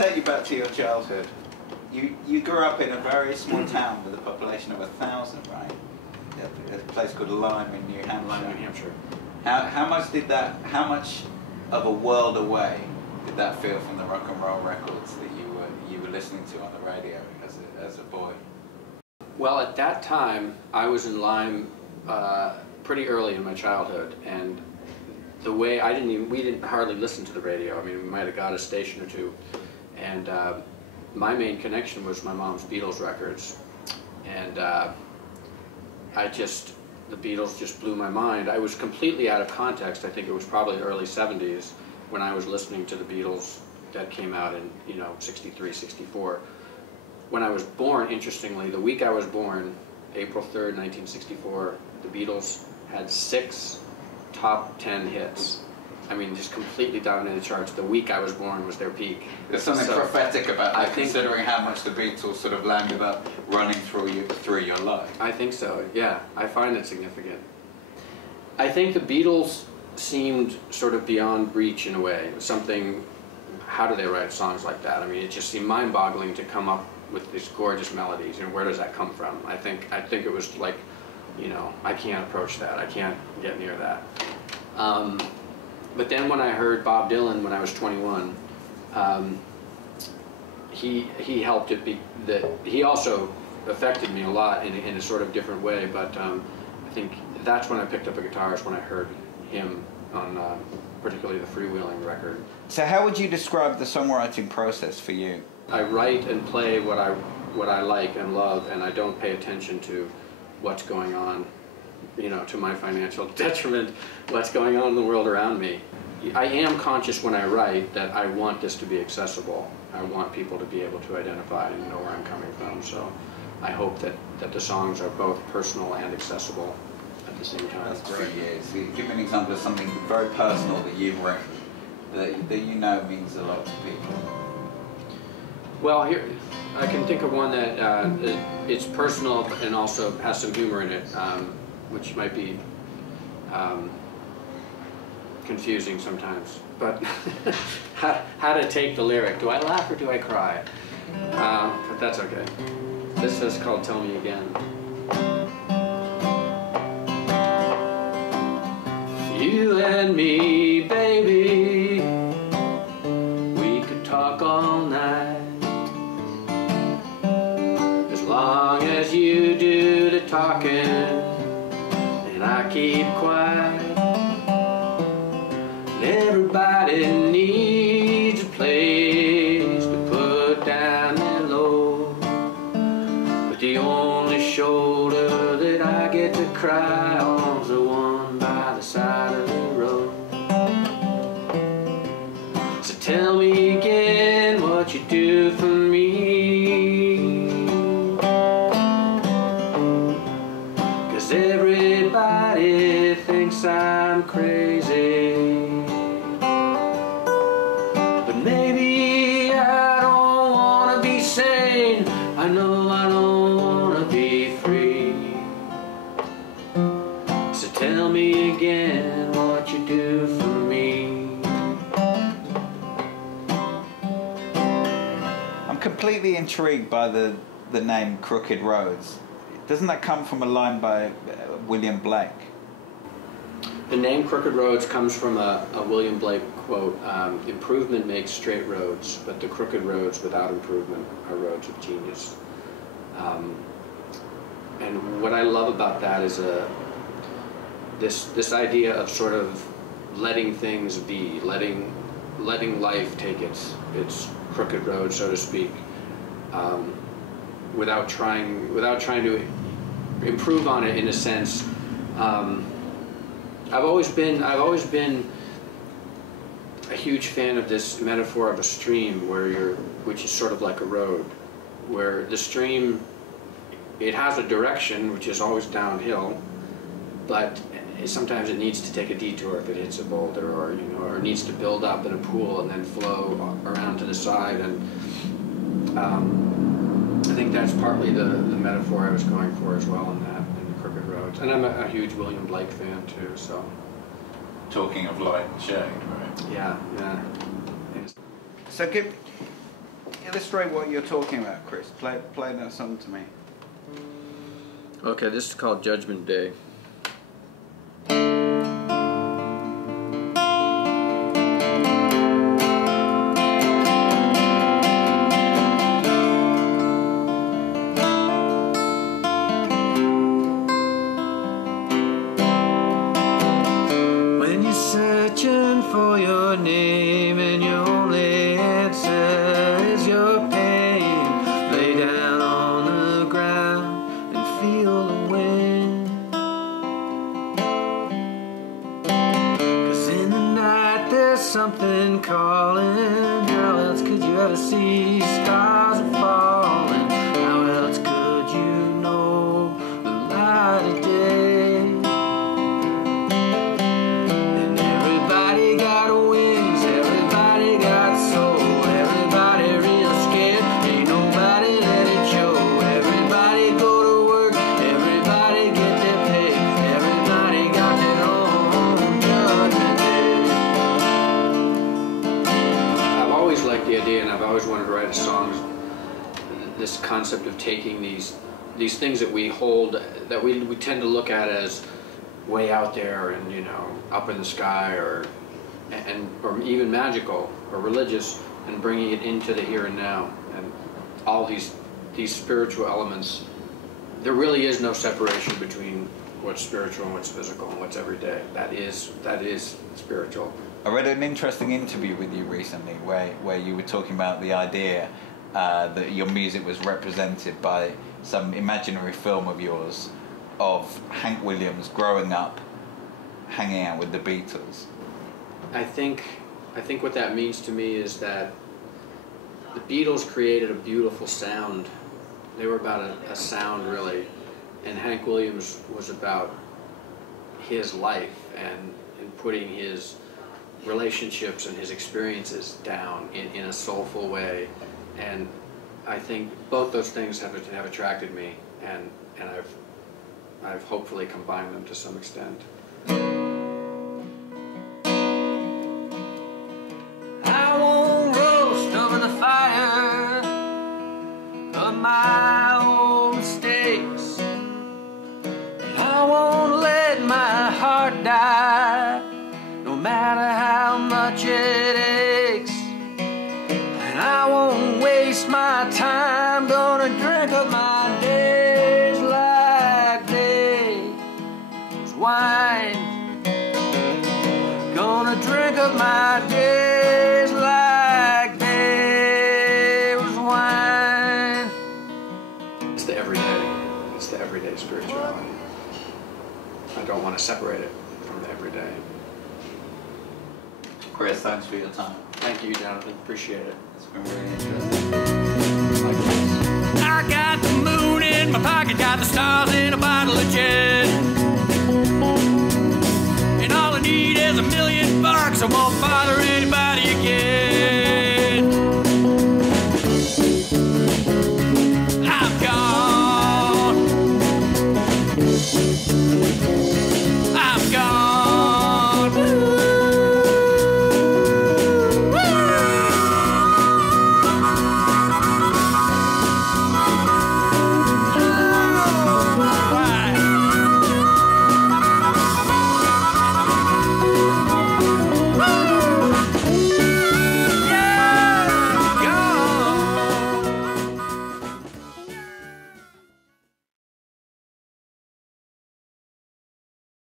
take you back to your childhood. You grew up in a very small town with a population of 1,000, right? A place called Lyme in New Hampshire. Lyme, New Hampshire. How much of a world away did that feel from the rock and roll records that you were listening to on the radio as a boy? Well, at that time, I was in Lyme pretty early in my childhood, and the way we didn't hardly listen to the radio. I mean, we might have got a station or two, and my main connection was my mom's Beatles records, and the Beatles just blew my mind. I was completely out of context. I think it was probably early 70s when I was listening to the Beatles that came out in, 63, 64. When I was born, interestingly, the week I was born, April 3rd, 1964, the Beatles had 6 top 10 hits. I mean, just completely dominated the charts. The week I was born was their peak. There's something prophetic about that, considering how much the Beatles sort of landed up running through your life. I think so, yeah. I find it significant. I think the Beatles seemed sort of beyond reach in a way. It was something, how do they write songs like that? I mean, it just seemed mind-boggling to come up with these gorgeous melodies. Where does that come from? I think it was like, I can't approach that. I can't get near that. But then when I heard Bob Dylan when I was 21, he helped it he also affected me a lot in a sort of different way. But I think that's when I picked up a guitar, is when I heard him on particularly the Freewheeling record. So how would you describe the songwriting process for you? I write and play what I like and love, and I don't pay attention to what's going on, to my financial detriment, what's going on in the world around me. I am conscious when I write that I want this to be accessible. I want people to be able to identify and know where I'm coming from. So I hope that the songs are both personal and accessible at the same time. That's great. Give me an example of something very personal that you've written that means a lot to people. Well, here I can think of one that it's personal and also has some humor in it, which might be confusing sometimes. But how to take the lyric? Do I laugh or do I cry? But that's okay. This is called "Tell Me Again." You and me, baby, we could talk all night. As long as you do the talking and I keep quiet. Everybody needs a place to put down their load, but the only shoulder that I get to cry on's the one by the side of the road. So tell me again what you do for me, 'cause everybody thinks I'm crazy. Maybe I don't want to be sane. I know I don't want to be free. So tell me again what you do for me. I'm completely intrigued by the name Crooked Roads. Doesn't that come from a line by William Blake? The name Crooked Roads comes from a William Blake quote, "Improvement makes straight roads, but the crooked roads without improvement are roads of genius." And what I love about that is this idea of sort of letting things be, letting life take its crooked road, so to speak, without trying to improve on it in a sense. I've always been a huge fan of this metaphor of a stream which is sort of like a road, where the stream, it has a direction which is always downhill, but sometimes it needs to take a detour if it hits a boulder, or or needs to build up in a pool and then flow around to the side. And I think that's partly the metaphor I was going for as well in the Crooked Roads. And I'm a huge William Blake fan too, so. Talking of light and shade, right? Yeah. So illustrate what you're talking about, Chris. Play that song to me. Okay, this is called Judgment Day. When you're searching for your name and your only answer is your pain, lay down on the ground and feel the wind. 'Cause in the night there's something calling. How else could you ever see stars are falling? How else could you know the light of day? Everybody got wings, everybody got soul, everybody real scared, ain't nobody let it show. Everybody go to work, everybody get their pay, everybody got their own judgment day. I've always liked the idea, and I've always wanted to write a song. This concept of taking these things that we hold, that we tend to look at as way out there and, you know, up in the sky, or even magical or religious, and bringing it into the here and now, and all these spiritual elements. There really is no separation between what's spiritual and what's physical and what's everyday. That is spiritual. I read an interesting interview with you recently where you were talking about the idea that your music was represented by some imaginary film of yours of Hank Williams growing up hanging out with the Beatles. I think what that means to me is that the Beatles created a beautiful sound. They were about a sound, really, and Hank Williams was about his life and putting his relationships and his experiences down in a soulful way. And I think both those things have attracted me, and I've hopefully combined them to some extent. I won't roast over the fire of my own mistakes, and I won't let my heart die, no matter how much it aches. And I won't waste my time, gonna drink up my days like days wine. Gonna drink up my days like days wine. It's the everyday spirituality. I don't want to separate it from the everyday. Chris, thanks for your time. Thank you, Jonathan. Appreciate it. It's been really interesting. I got the moon in my pocket, got the stars in a bottle of gin, and all I need is $1,000,000. I won't bother